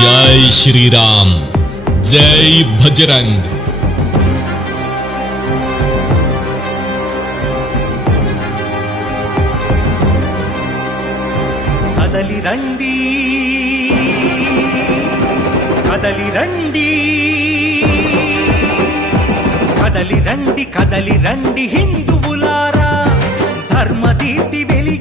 జై శ్రీరామ్. జై భజరంగ్. కదలి రండి. కదలి రండి. కదలి రండి కదలి రండి హిందువులారా. ధర్మదీప్తి వెలిగిద్దాం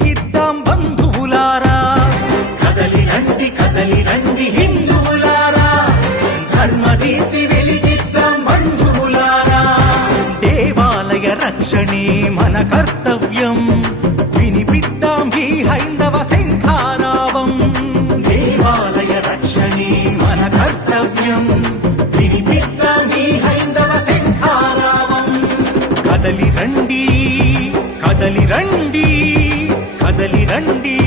దేవాలయ రక్షణే మన కర్తవ్యం. వినిపిద్దాం ఈ హైందవ శంఖారావం. దేవాలయ రక్షణే మన కర్తవ్యం. వినిపిద్దాం ఈ హైందవ శంఖారావం. కదలి రండి కదలి రండి కదలి రండి.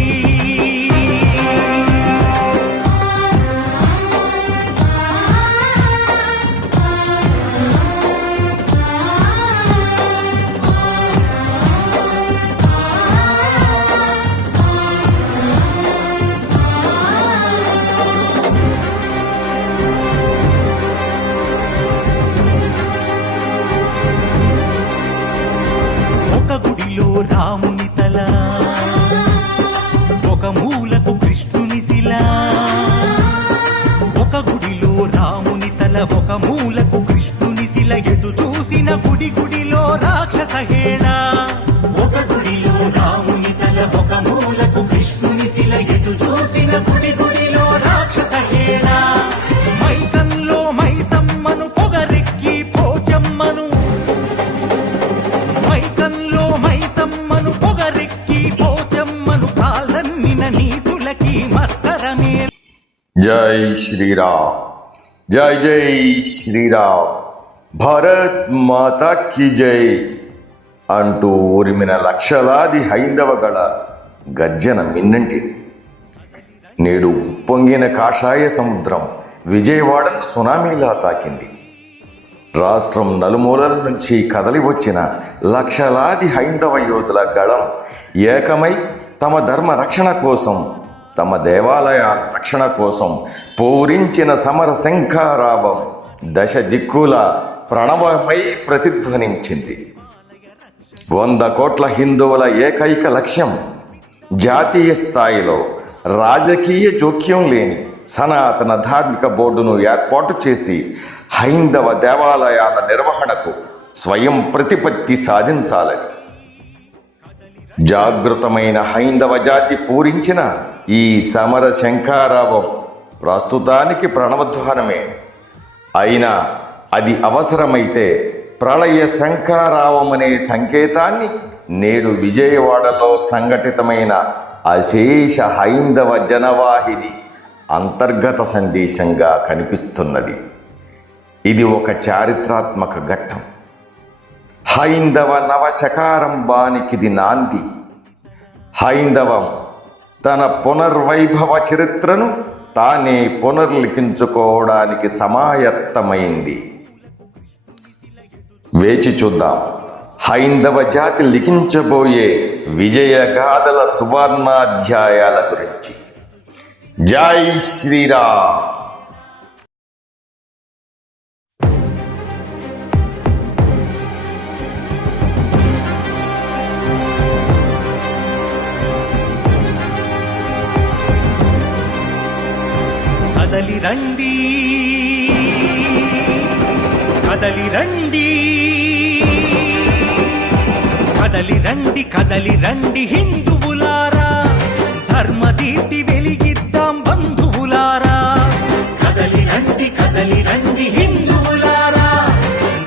రాముని తల ఒక మూలకు కృష్ణుని శిల. ఒక గుడిలో రాముని తల. ఒక మూలకు కృష్ణుని శిల. ఎటు చూసిన గుడి గుడిలో రాక్షస హేళ. జై శ్రీరామ్. జై జై శ్రీరామ్. భారత్ మాతా కి జై. అంటూ ఉరిమిన లక్షలాది హైందవగళ గర్జన మిన్నంటిది నేడు ఉప్పొంగిన కాషాయ సముద్రం విజయవాడను సునామీలా తాకింది. రాష్ట్రం నలుమూలల నుంచి కదలి వచ్చిన లక్షలాది హైందవ యోధుల గళం ఏకమై తమ ధర్మ రక్షణ కోసం తమ దేవాలయాల రక్షణ కోసం పూరించిన సమర శంఖారావం దశ దిక్కుల ప్రణవమై ప్రతిధ్వనించింది. వంద కోట్ల హిందువుల ఏకైక లక్ష్యం జాతీయ స్థాయిలో రాజకీయ జోక్యం లేని సనాతన ధార్మిక బోర్డును ఏర్పాటు చేసి హైందవ దేవాలయాల నిర్వహణకు స్వయం ప్రతిపత్తి సాధించాలని జాగృతమైన హైందవ జాతి పూరించిన ఈ సమర శంఖారావం ప్రస్తుతానికి ప్రణవధ్వానమే. అయినా అది అవసరమైతే ప్రళయ శంఖారావం అనే సంకేతాన్ని నేడు విజయవాడలో సంఘటితమైన అశేష హైందవ జనవాహిని అంతర్గత సందేశంగా కనిపిస్తున్నది. ఇది ఒక చారిత్రాత్మక ఘట్టం. హైందవ నవశకారంభానికిది నాంది. హైందవం తన పునర్వైభవ చరిత్రను తానే పునర్లిఖించుకోవడానికి సమాయత్తమైంది. వేచి చూద్దాం. హైందవ జాతి లిఖించబోయే విజయగాథల సువర్ణాధ్యాయాల గురించి. జై శ్రీరామ్! కదలి రండి. కదలి రండి. కదలి రండి కదలి రండి హిందువులారా. ధర్మదీప్తి వెలిగిద్దాం బంధువులారా. కదలి రండి కదలి రండి హిందువులారా.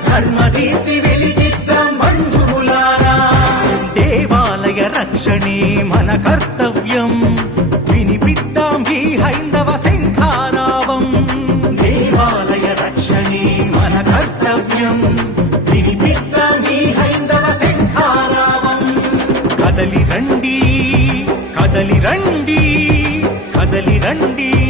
ధర్మదీప్తి వెలిగిద్దాం బంధువులారా. దేవాలయ రక్షణే మన కర్త కదలి రండి కదలి రండి.